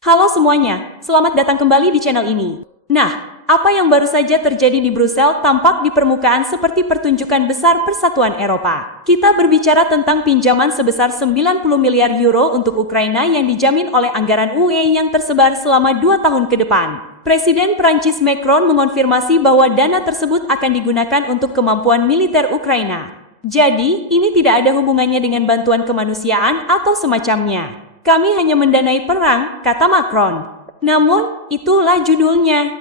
Halo semuanya, selamat datang kembali di channel ini. Nah, apa yang baru saja terjadi di Brussels tampak di permukaan seperti pertunjukan besar Persatuan Eropa. Kita berbicara tentang pinjaman sebesar 90 miliar euro untuk Ukraina yang dijamin oleh anggaran UE yang tersebar selama 2 tahun ke depan. Presiden Prancis Macron mengonfirmasi bahwa dana tersebut akan digunakan untuk kemampuan militer Ukraina. Jadi, ini tidak ada hubungannya dengan bantuan kemanusiaan atau semacamnya. Kami hanya mendanai perang, kata Macron. Namun, itulah judulnya.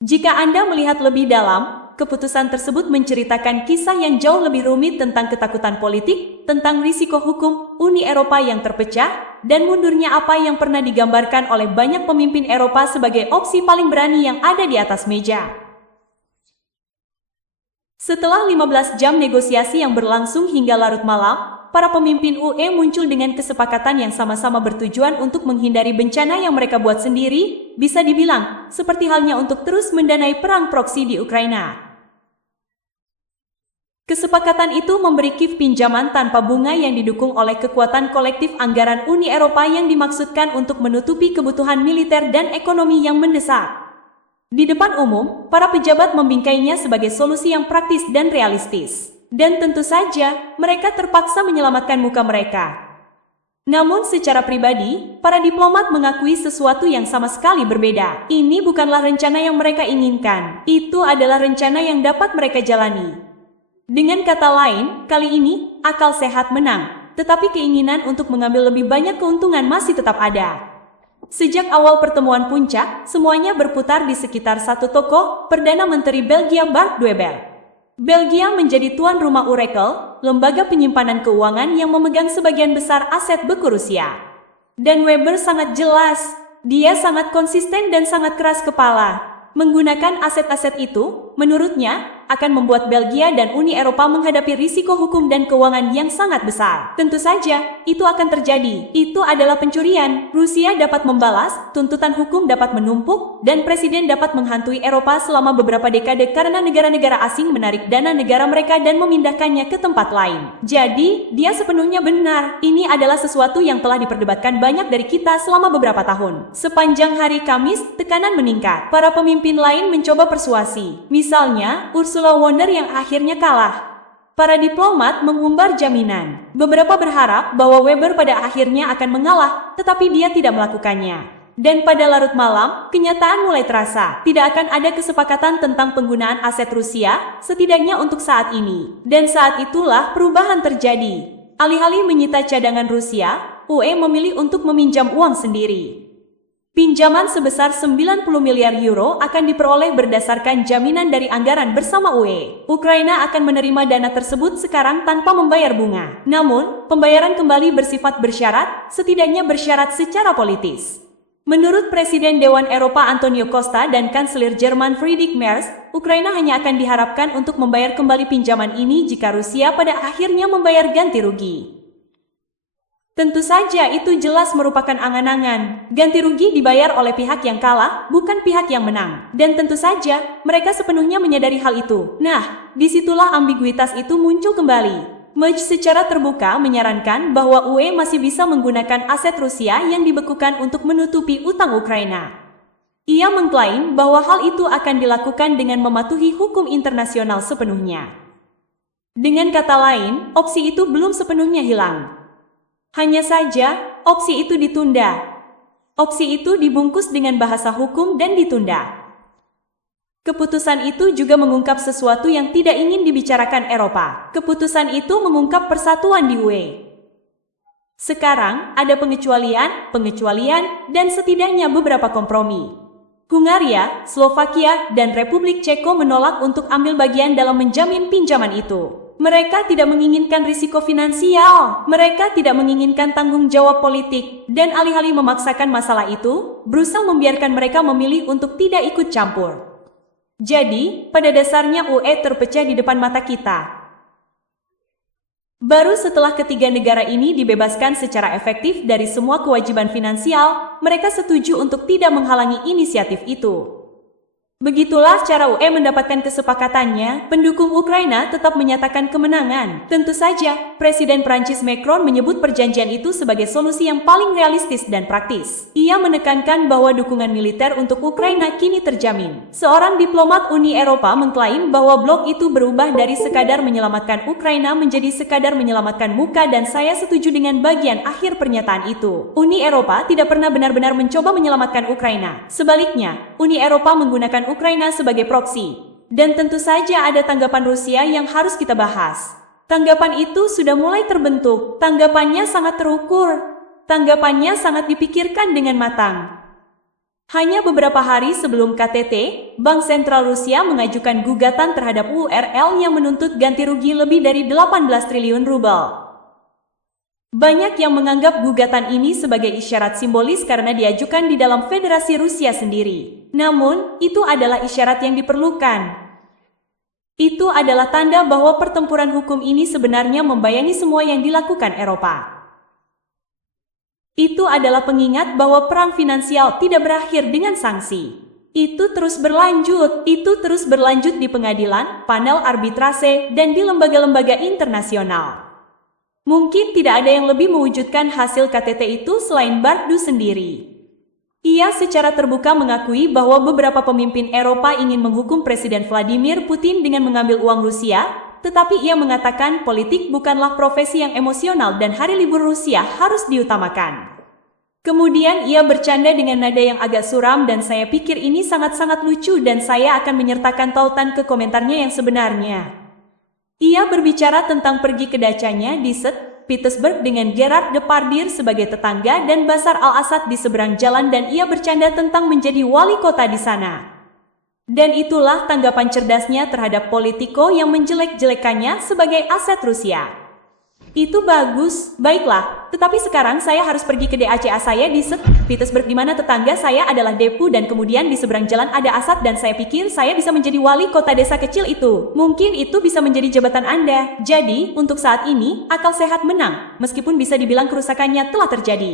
Jika Anda melihat lebih dalam, keputusan tersebut menceritakan kisah yang jauh lebih rumit tentang ketakutan politik, tentang risiko hukum, Uni Eropa yang terpecah, dan mundurnya apa yang pernah digambarkan oleh banyak pemimpin Eropa sebagai opsi paling berani yang ada di atas meja. Setelah 15 jam negosiasi yang berlangsung hingga larut malam, para pemimpin UE muncul dengan kesepakatan yang sama-sama bertujuan untuk menghindari bencana yang mereka buat sendiri, bisa dibilang, seperti halnya untuk terus mendanai perang proksi di Ukraina. Kesepakatan itu memberi Kiev pinjaman tanpa bunga yang didukung oleh kekuatan kolektif anggaran Uni Eropa yang dimaksudkan untuk menutupi kebutuhan militer dan ekonomi yang mendesak. Di depan umum, para pejabat membingkainya sebagai solusi yang praktis dan realistis. Dan tentu saja, mereka terpaksa menyelamatkan muka mereka. Namun secara pribadi, para diplomat mengakui sesuatu yang sama sekali berbeda. Ini bukanlah rencana yang mereka inginkan. Itu adalah rencana yang dapat mereka jalani. Dengan kata lain, kali ini, akal sehat menang. Tetapi keinginan untuk mengambil lebih banyak keuntungan masih tetap ada. Sejak awal pertemuan puncak, semuanya berputar di sekitar satu tokoh, Perdana Menteri Belgia Bart De Wever. Belgia menjadi tuan rumah Oracle, lembaga penyimpanan keuangan yang memegang sebagian besar aset beku Rusia. Dan Weber sangat jelas, dia sangat konsisten dan sangat keras kepala. Menggunakan aset-aset itu, menurutnya, akan membuat Belgia dan Uni Eropa menghadapi risiko hukum dan keuangan yang sangat besar. Tentu saja, itu akan terjadi. Itu adalah pencurian. Rusia dapat membalas, tuntutan hukum dapat menumpuk, dan presiden dapat menghantui Eropa selama beberapa dekade karena negara-negara asing menarik dana negara mereka dan memindahkannya ke tempat lain. Jadi, dia sepenuhnya benar. Ini adalah sesuatu yang telah diperdebatkan banyak dari kita selama beberapa tahun. Sepanjang hari Kamis, tekanan meningkat. Para pemimpin lain mencoba persuasi. Misalnya, Ursula von der Leyen yang akhirnya kalah. Para diplomat mengumbar jaminan. Beberapa berharap bahwa Weber pada akhirnya akan mengalah, tetapi dia tidak melakukannya. Dan pada larut malam, kenyataan mulai terasa. Tidak akan ada kesepakatan tentang penggunaan aset Rusia, setidaknya untuk saat ini. Dan saat itulah perubahan terjadi. Alih-alih menyita cadangan Rusia, UE memilih untuk meminjam uang sendiri. Pinjaman sebesar 90 miliar euro akan diperoleh berdasarkan jaminan dari anggaran bersama UE. Ukraina akan menerima dana tersebut sekarang tanpa membayar bunga. Namun, pembayaran kembali bersifat bersyarat, setidaknya bersyarat secara politis. Menurut Presiden Dewan Eropa Antonio Costa dan Kanselir Jerman Friedrich Merz, Ukraina hanya akan diharapkan untuk membayar kembali pinjaman ini jika Rusia pada akhirnya membayar ganti rugi. Tentu saja itu jelas merupakan angan-angan. Ganti rugi dibayar oleh pihak yang kalah, bukan pihak yang menang. Dan tentu saja, mereka sepenuhnya menyadari hal itu. Nah, disitulah ambiguitas itu muncul kembali. Merz secara terbuka menyarankan bahwa UE masih bisa menggunakan aset Rusia yang dibekukan untuk menutupi utang Ukraina. Ia mengklaim bahwa hal itu akan dilakukan dengan mematuhi hukum internasional sepenuhnya. Dengan kata lain, opsi itu belum sepenuhnya hilang. Hanya saja, opsi itu ditunda. Opsi itu dibungkus dengan bahasa hukum dan ditunda. Keputusan itu juga mengungkap sesuatu yang tidak ingin dibicarakan Eropa. Keputusan itu mengungkap persatuan di UE. Sekarang, ada pengecualian, dan setidaknya beberapa kompromi. Hungaria, Slovakia, dan Republik Ceko menolak untuk ambil bagian dalam menjamin pinjaman itu. Mereka tidak menginginkan risiko finansial, mereka tidak menginginkan tanggung jawab politik, dan alih-alih memaksakan masalah itu, Brussels membiarkan mereka memilih untuk tidak ikut campur. Jadi, pada dasarnya UE terpecah di depan mata kita. Baru setelah ketiga negara ini dibebaskan secara efektif dari semua kewajiban finansial, mereka setuju untuk tidak menghalangi inisiatif itu. Begitulah cara UE mendapatkan kesepakatannya, pendukung Ukraina tetap menyatakan kemenangan. Tentu saja, Presiden Prancis Macron menyebut perjanjian itu sebagai solusi yang paling realistis dan praktis. Ia menekankan bahwa dukungan militer untuk Ukraina kini terjamin. Seorang diplomat Uni Eropa mengklaim bahwa blok itu berubah dari sekadar menyelamatkan Ukraina menjadi sekadar menyelamatkan muka, dan saya setuju dengan bagian akhir pernyataan itu. Uni Eropa tidak pernah benar-benar mencoba menyelamatkan Ukraina. Sebaliknya, Uni Eropa menggunakan Ukraina sebagai proksi. Dan tentu saja ada tanggapan Rusia yang harus kita bahas. Tanggapan itu sudah mulai terbentuk. Tanggapannya sangat terukur. Tanggapannya sangat dipikirkan dengan matang. Hanya beberapa hari sebelum KTT, Bank Sentral Rusia mengajukan gugatan terhadap URL yang menuntut ganti rugi lebih dari 18 triliun rubel. Banyak yang menganggap gugatan ini sebagai isyarat simbolis karena diajukan di dalam Federasi Rusia sendiri. Namun, itu adalah isyarat yang diperlukan. Itu adalah tanda bahwa pertempuran hukum ini sebenarnya membayangi semua yang dilakukan Eropa. Itu adalah pengingat bahwa perang finansial tidak berakhir dengan sanksi. Itu terus berlanjut di pengadilan, panel arbitrase, dan di lembaga-lembaga internasional. Mungkin tidak ada yang lebih mewujudkan hasil KTT itu selain Bardu sendiri. Ia secara terbuka mengakui bahwa beberapa pemimpin Eropa ingin menghukum Presiden Vladimir Putin dengan mengambil uang Rusia, tetapi ia mengatakan politik bukanlah profesi yang emosional dan hari libur Rusia harus diutamakan. Kemudian ia bercanda dengan nada yang agak suram, dan saya pikir ini sangat-sangat lucu dan saya akan menyertakan tautan ke komentarnya yang sebenarnya. Ia berbicara tentang pergi ke dacanya di St. Petersburg dengan Gerard Depardieu sebagai tetangga dan Bashar al-Assad di seberang jalan, dan ia bercanda tentang menjadi wali kota di sana. Dan itulah tanggapan cerdasnya terhadap Politico yang menjelek-jelekannya sebagai aset Rusia. Itu bagus, baiklah, tetapi sekarang saya harus pergi ke DACA saya di St. Petersburg di mana tetangga saya adalah Depu, dan kemudian di seberang jalan ada Assad, dan saya pikir saya bisa menjadi wali kota desa kecil itu. Mungkin itu bisa menjadi jabatan Anda. Jadi, untuk saat ini, akal sehat menang, meskipun bisa dibilang kerusakannya telah terjadi.